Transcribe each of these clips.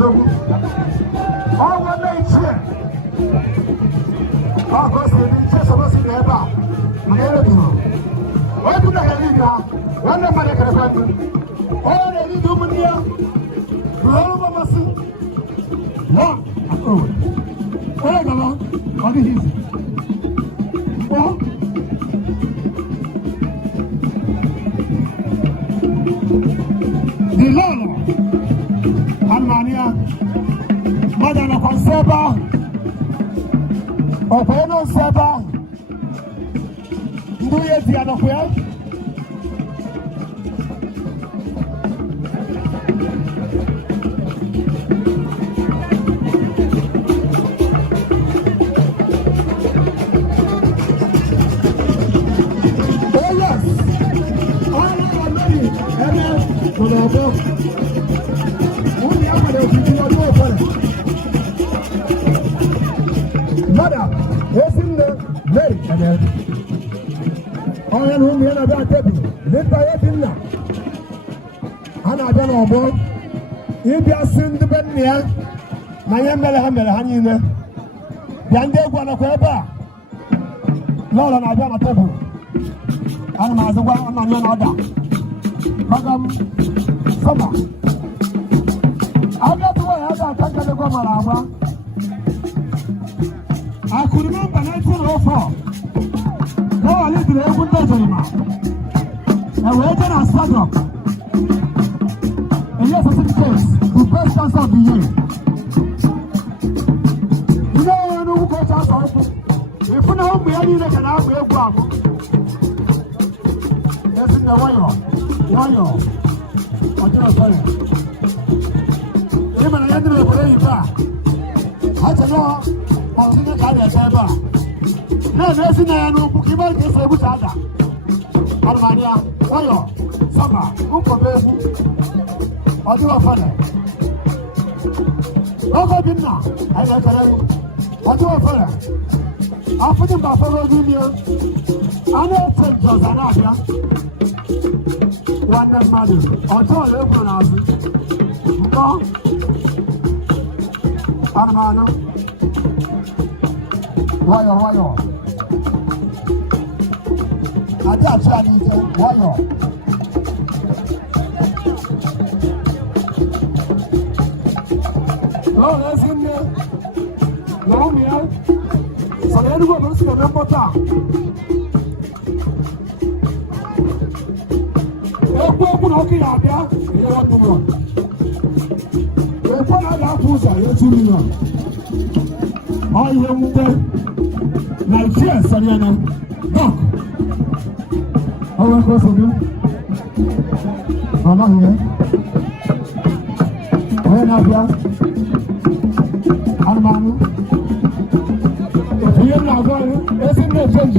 Odogu. All one nature. Oh, go see me. Just about see the bar. My enemy. What do I have now? One of my caravan. All the little money. Roll over my suit. No. Oh, come on. What is it? Oh. The Lord. Amania. Madana Conseba. Openo Seba. Do you see the well? Madam, yes, in the very I am whom you are taking. Let by it in now. And I don't know, boy. If you are seen the bed near my Hammer, honey, Yande Guanaqueba. Lord, and I don't know table. And I was one on another. Madam, summer. I'm not the way I can't get the Guamaraba. I could remember 1904. No, I lived in the open desert. I waited and sat up. And yes, I said the case, the best chance of the year. You know who got us off? If you know me, I need a canal for a problem. Yes, in the wire. What do I say? Even I ended up with a back. I don't know. Continue carry a cyber. No, there's no book. You might get a good other. Armania, Oyo, Summer, Uko, or do a father. Over dinner, I like a or do a father. I'll put him back for Junior. I know take Josanavia. One that mother, or two open house. No, Armano. Wire. I just tried to wire. No, that's in there. No, me. So then we're going to remember that. Open hockey out there. You know what to run. Open out that puzzle. You're 2 million. All you want to Nigeria, Sariana, Doc. How are you going to do? I'm not here. When I'm here, I'm Manu. If you're not going, it's in the change.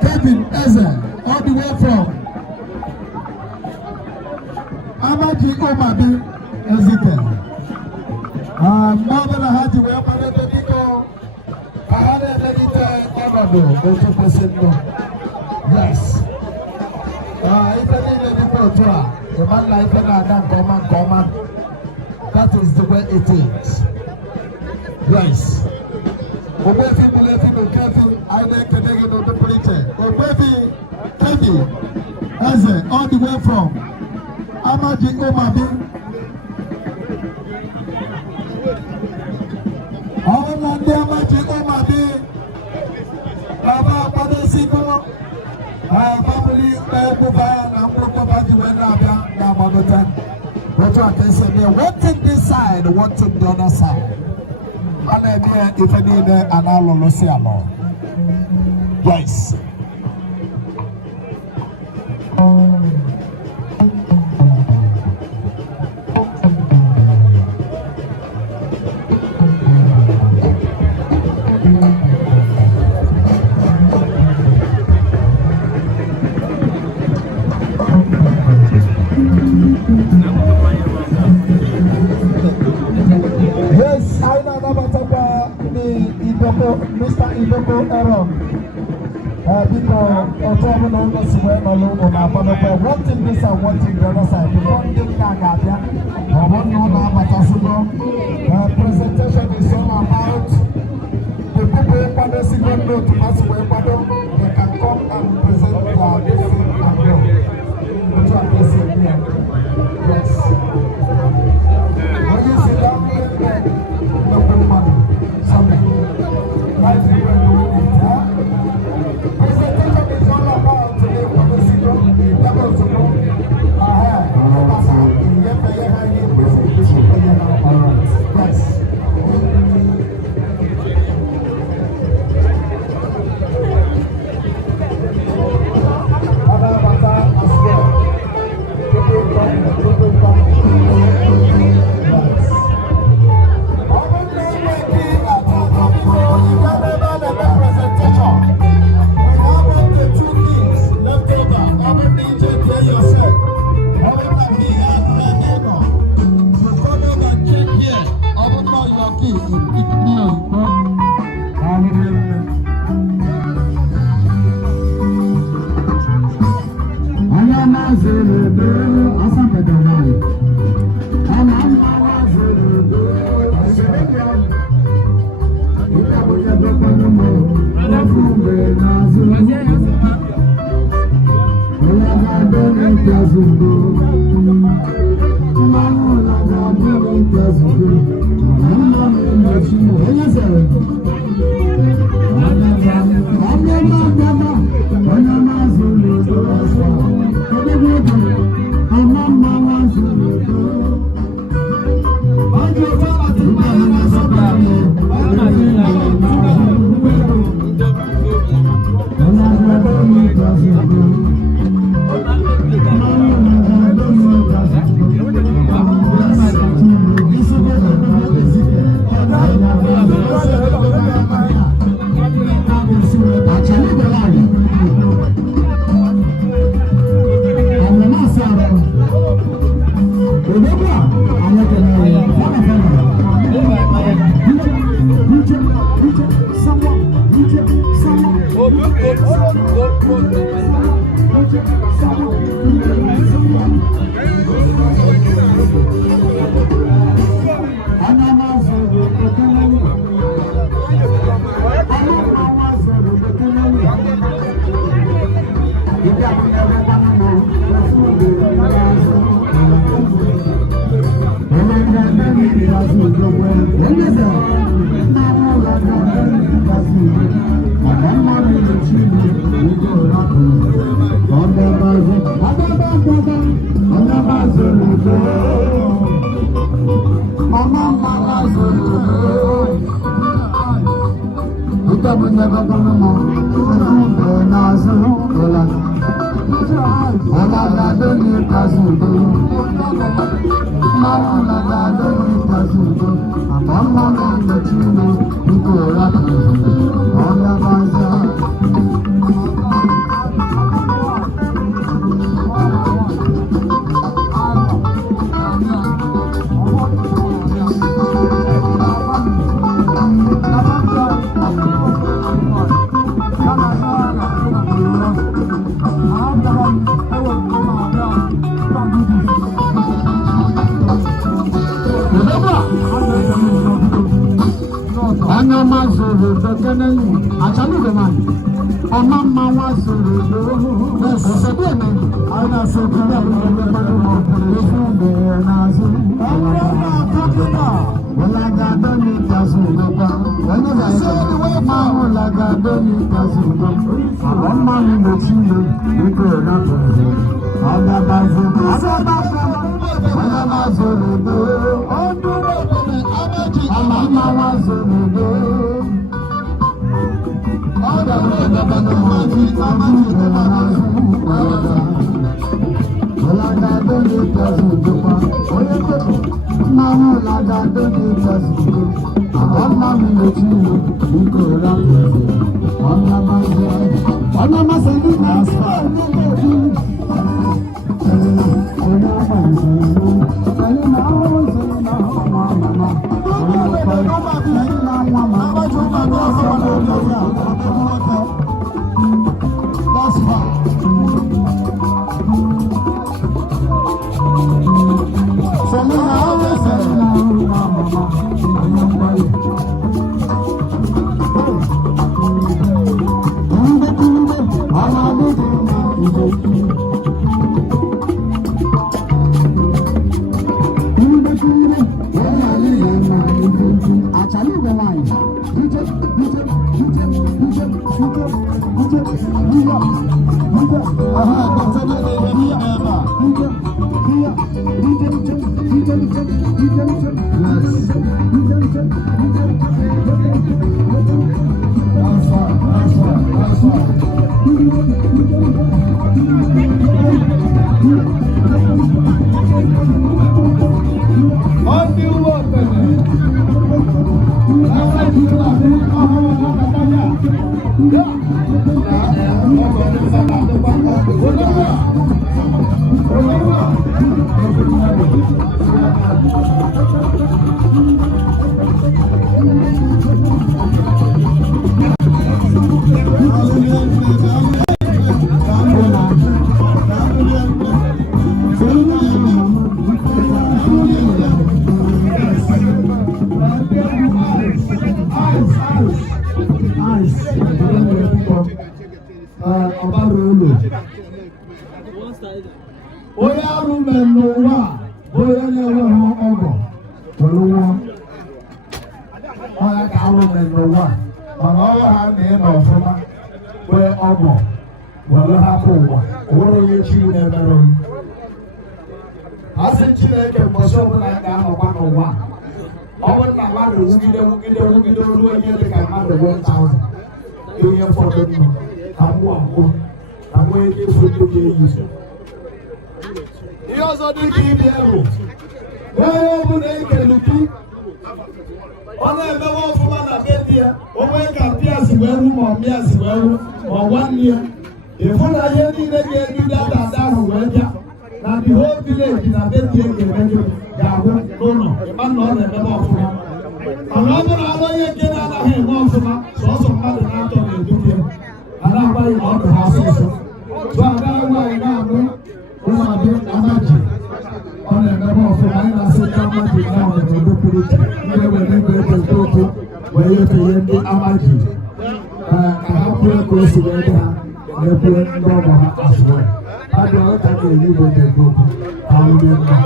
Thank all the way from Amaji Omabi Ezekiel. Mother Haji, we are married to Nico. Ahana Edita Amado, Oto Pesino. Yes. If I need a different tour, the man like Adam, command. That is the way it is. Yes. Obefi Mulefi Mukefi, I like a negative of the preacher. Obefi Kevi, Eze, all the way from Amaji Omabi. Ọlọ́dẹ Amaji Omabi. Baba Padesiko. Family Kuba and Mukobaji went up now, Magotan. What I can say here, one thing this side, one thing the other side. And then if I need an Alolosiamo. Yes. Mr. Idoko Aaron, people of Trouble on the Sway alone on our father, wanting this and wanting the other side. The one thing Nagabia, or one known Batasugo, presentation is all about the people who are second road to Masway Pado, they can come and present their blessing and go. What are they saying here? Yes. When you see that, no money. Something. Right, we're doing it, huh? Presentation is all about today for the secret. That was the one. Yes. wa zoro dokeneni achali deman ọmọ ma wa zoro do ọsẹ bí ẹni ana sọ pé ẹni ọmọ ẹgbẹ́ ọmọ ọkùnrin fún bẹ́ẹ̀ náà sí ọmọ àtọkẹta ọlágàdọ ní ìtàsùn ìjọba ẹni bẹ́ẹ̀ máa ń ọlágàdọ ní ìtàsùn ìjọba àwọn máa ń lò sí ilé nígbà ẹ̀rọ àtọ̀rọ̀ ọ̀gá bá zoro ọ̀gá bá zoro do ọdún ọmọ ma wa zoro do. Oya rumenowa, oya newe ho ogo, oluwo. Oya ka rumenowa, mana oya ha ne no fuma, we ogo, wala ha kowa, oworo ye chi ne mero. Ase Chineke mboso bula ga no kwa no wa. Owo na wa ru wugide ruo ye le ka ma 1000. Yo for them. Amu ye foto ye yiso. Ihe ọzọ dị ka ibi elu onye ọbụla ekelutu ọ na-emewe ọfụma na be di ya onwe ka pịasị wee ru ma ọmịasị wee ru ma nwanne ya ịfụ na ihe niile ga-eduga dada ahụ wee bịa na the whole village na be di ya ga-emeju ga-abụ n'ụlọ ịma na ọ na-emebe ọfụma mana ọ bụrụ anụ onye nke na-anaghị eme ọfụma sọsọ mmadụ na-atọ na-eduga ya a na-agbaghị na ọ dị ha ọsịsọ tụ agaghị nwaanyị na-anụ ụmụ abịa amaji ọ na-emebe ọfụma anyị na-asị ndị amaji na ọdịnihu pụrụ iche ndị were ego ego okwu wee nyefee ndị amaji ka ha kwuo ka o si wee dị ha na-ekwue ndị ọgbọ ha azụọ ha dị ọka ga-eyi igwe dị ego okwu ka wụlie mma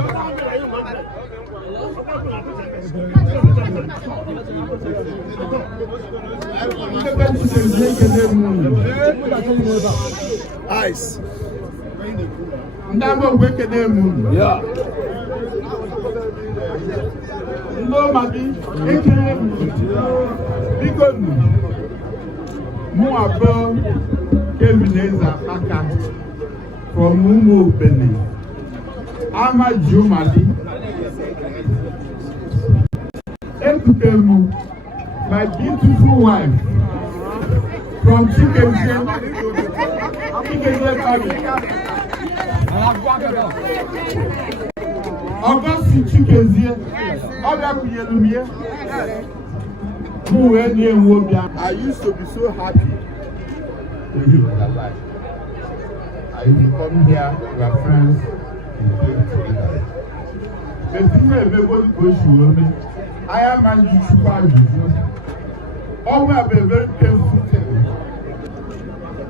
Ice. Ndabo wekede mu. Yeah. Ndo magi ekele mu. Bigonu. Mu abo Emineza Aka from Umu Bene. Ama Jumali. Ekutemu, my beautiful wife from Chikezie family. August Chikezie, I used to be so happy when you were alive. I used to come here, we are friends, we play together. The thing I remember was I am a All have a very painful thing.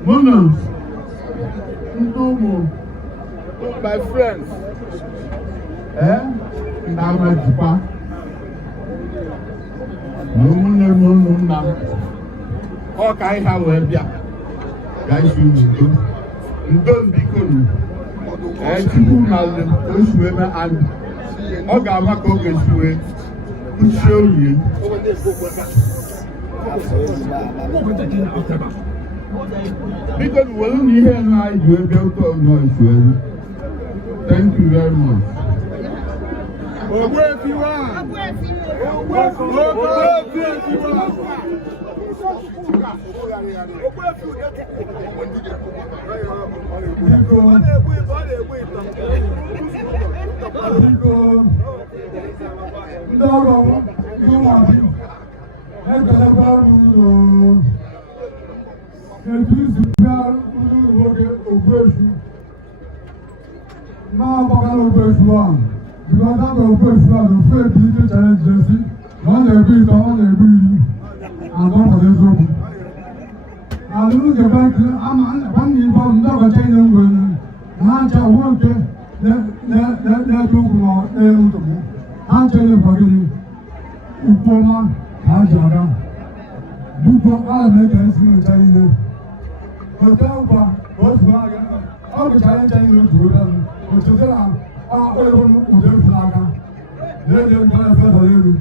Moments, my friends, now my papa. No. All kind have a guys, you don't be good. And people now, those women and all Gama Cockers will show you. Because when you hear now, you will be able to noise. Thank you very much. Because I'm going to play the challenge, one every and one for this room. I look at back, I'm one involved, never changing when Nancha won't get that took more able to move. I'm telling for you, Upoma, Hajara, Buko, I'll make a single Chinese. But Tampa, what's wrong? I'll be challenging you to them, which is let them go for you.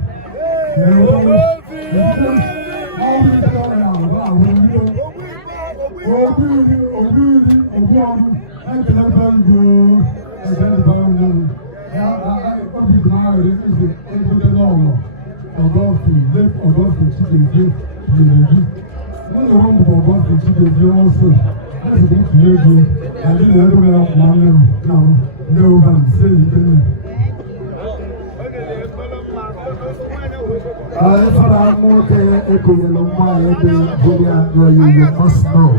You must know.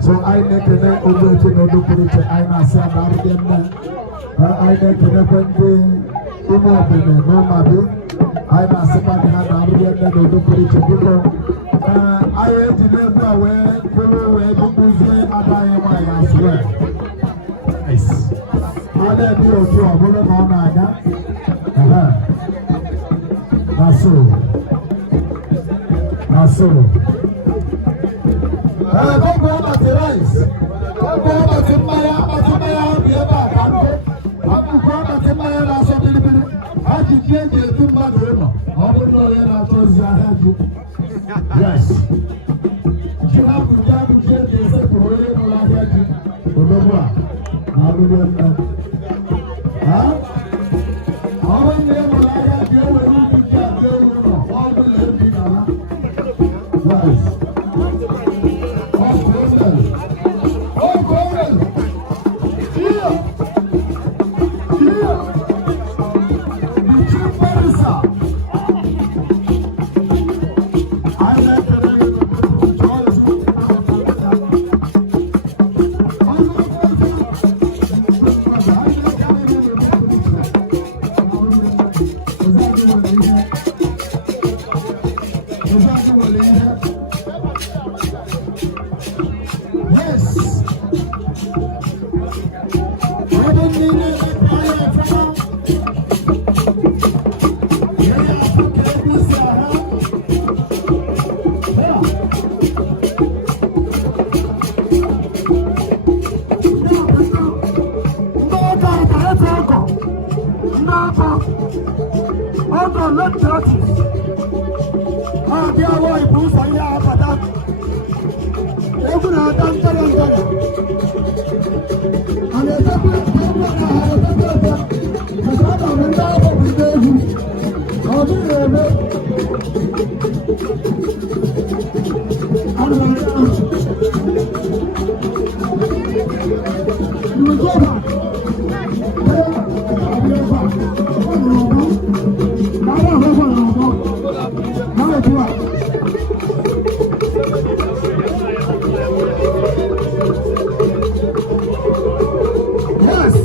So I make a net of the Puritan, I must have them. I make a never I must have the Puritan people. I had to never wear the Muslim and I as well. Nice. I let you to a woman on that's all. That's all. Don't go about the rice. Don't go about the Maya, be about I'm going to the Maya, I can change it to my room. I don't know that I have you. Yes. You have to change it to whatever I had you. Huh? How many I had you when you can't do all the living? Yes. Yes.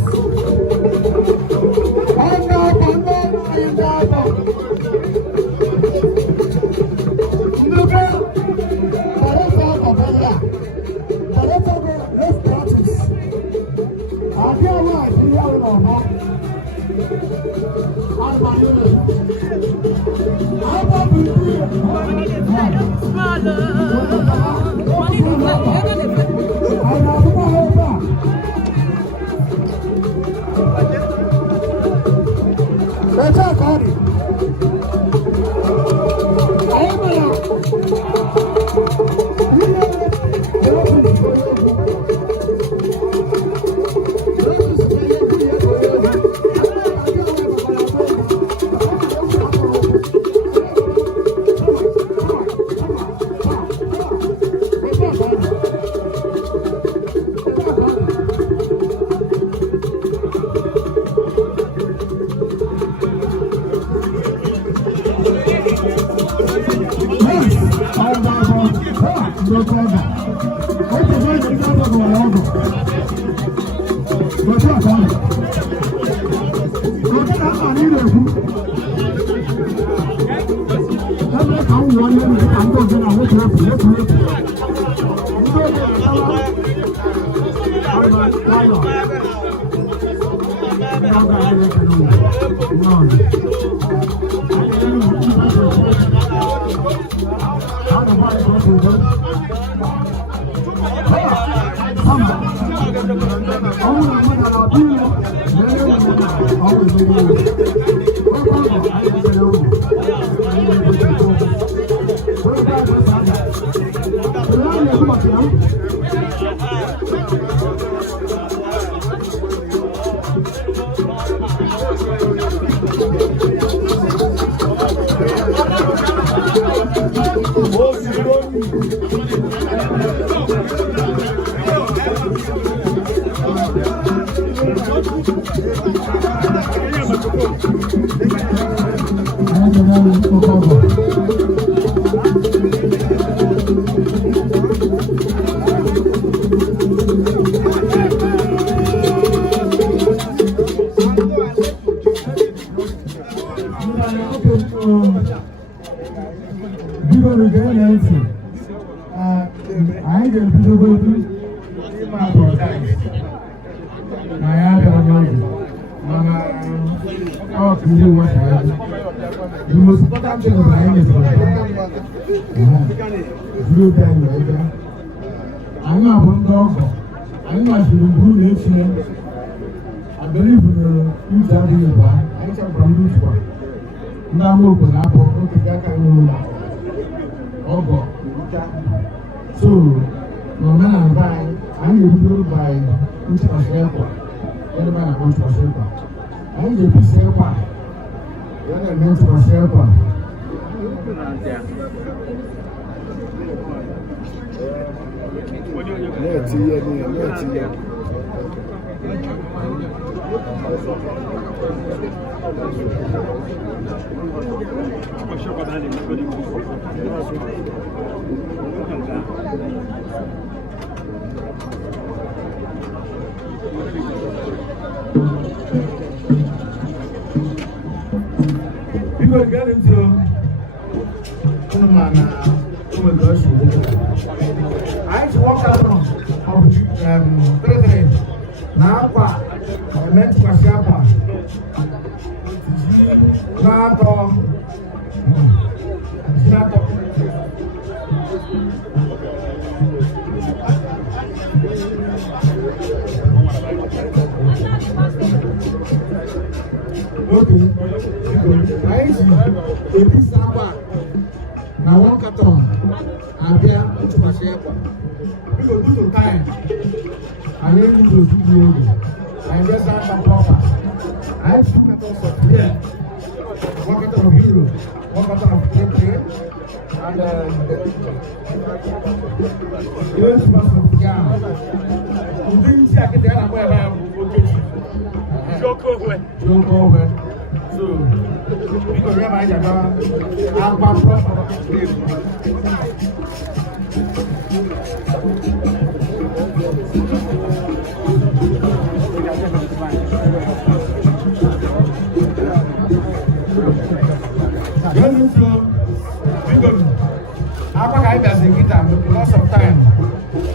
Lots of time.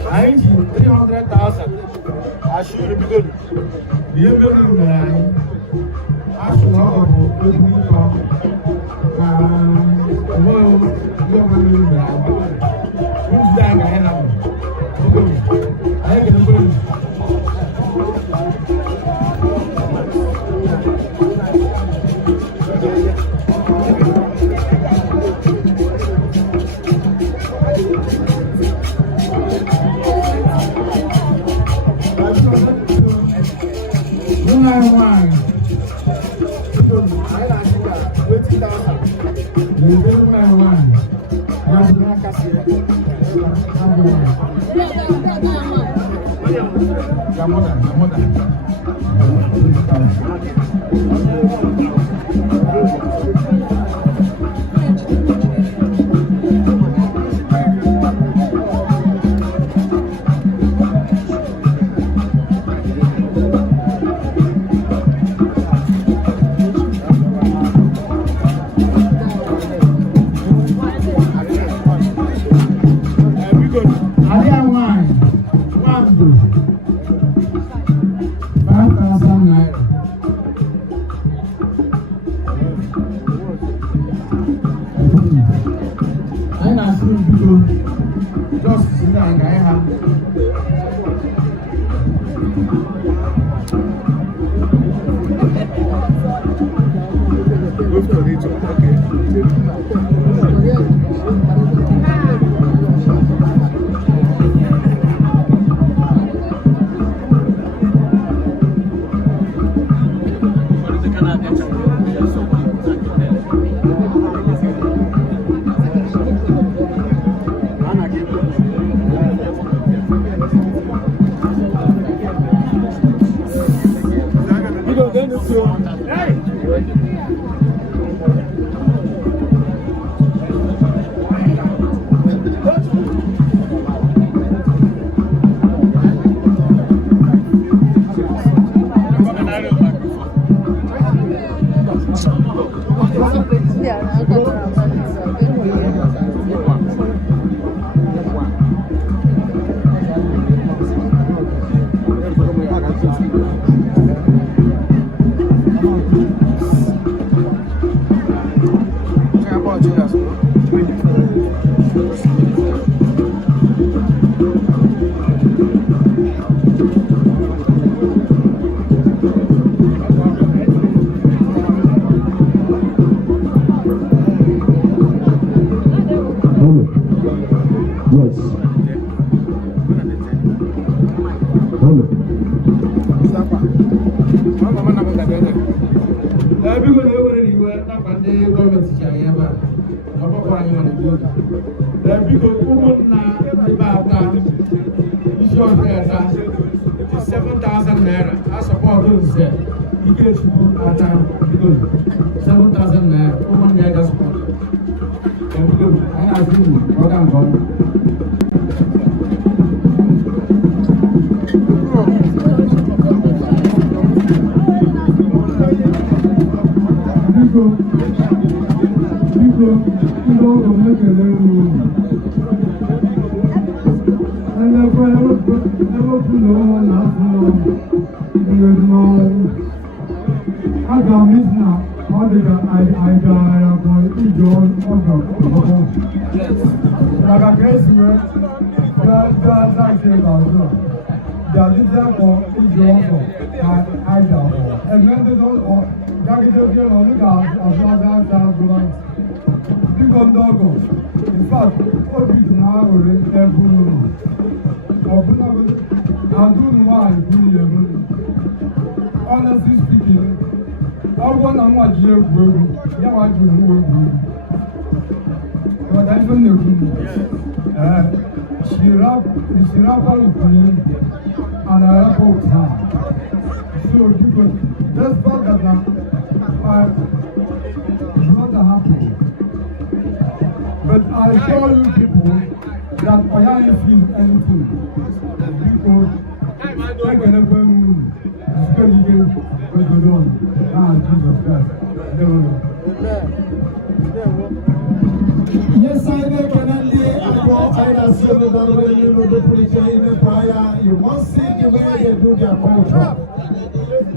I need 300,000. I should be good. The You must see the way they do their culture.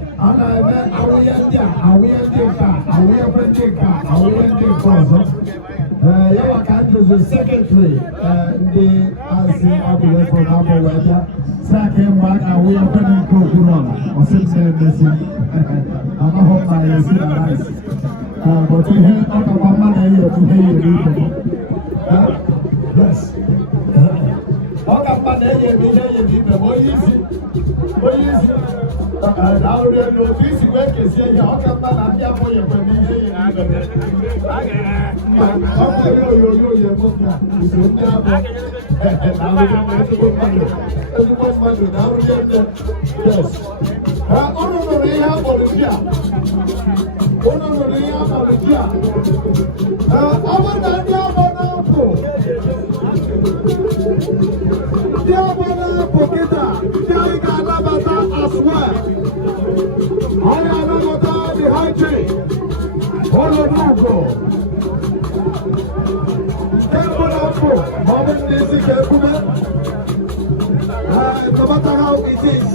ndị a awụnye ndị nke a awụnyekwe ndị nke a awụnye ndị nke ọzọ yawa ka ndụzi sekretrị ndị asị abụghị efọ na-abụ wee bịa si aka ịmụ aka awụnyekwe ndị nke okpuru ọla ọsị m na-emezi amaghọ mma ya esi na rice but ihe ọkakwa mmadụ eyi otu ihe yiri ibe yes ọ ka mma na enye m ihe enye m ibe ma onye isi na-arụrụ elu otu isi wee kesie ihe ọ ka mma na ndị abụghị ekwe m ihe enye m ibe ọ bụ onyonyo ya emepe usoro ndị abụ na-arụrụ ezigbo mmadụ na-arụrụ elu yes unu nụrụ ihe a kpọrọ ji a unu nụrụ ihe a kpọrọ ji a ọ bụ na ndị abụ na-apụ ndị ọgbọ na-apụ kịta ndị anyị ga-anabata as well. Anyị anabata the high chief Olodugo nke mbụ na-apụ ma ọ bụ ndị isi ka ebume no matter how it is.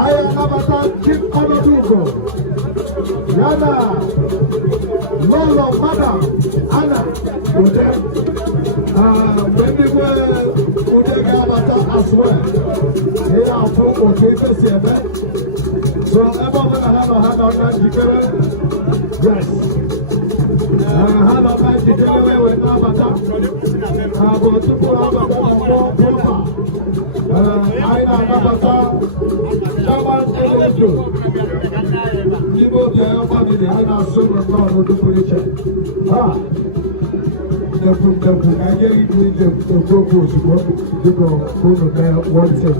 Anyị anabata Chief Olodugo yana Lolo Madam Anna Ude ndị nwe Ude ga-abata as well. Ihe afọ otu eke si eme so ebe ọbụla ha nọ na njikere yes ha nọ na njikere wee na-abata bụ tupu ha bata ọgbọ bụma anyị na-anabata Chairman Eledo n'ime obi anyị famili anyị na-asụ nke ọnọdụ pụrụ iche ndekwu ka anyị ga-erikwu ije okwu ozugbo dịka unu mee wọntie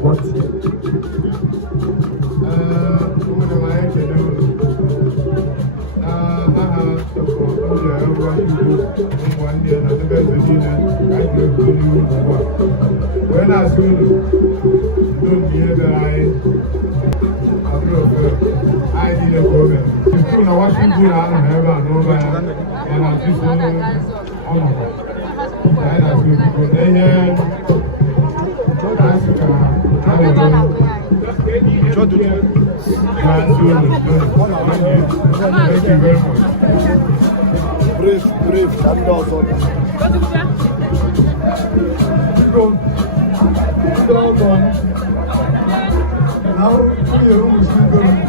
wee na-asị unu ndị ihe bịara anyị anyị niile ka oge ifu na Washington anọghị ebe a n'ụlọ ya na ọtụtụ ọnọdụ anyị na-asị biko na ihe asị ka ha were Thank you very much. Brave, and also. Go. Now, we are almost going.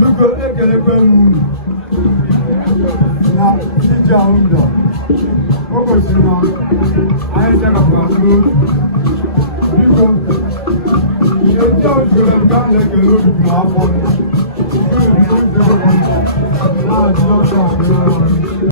Look at the moon. Now, sit down. What was it now? I take a food. You go. You don't go down like a little bit more fun.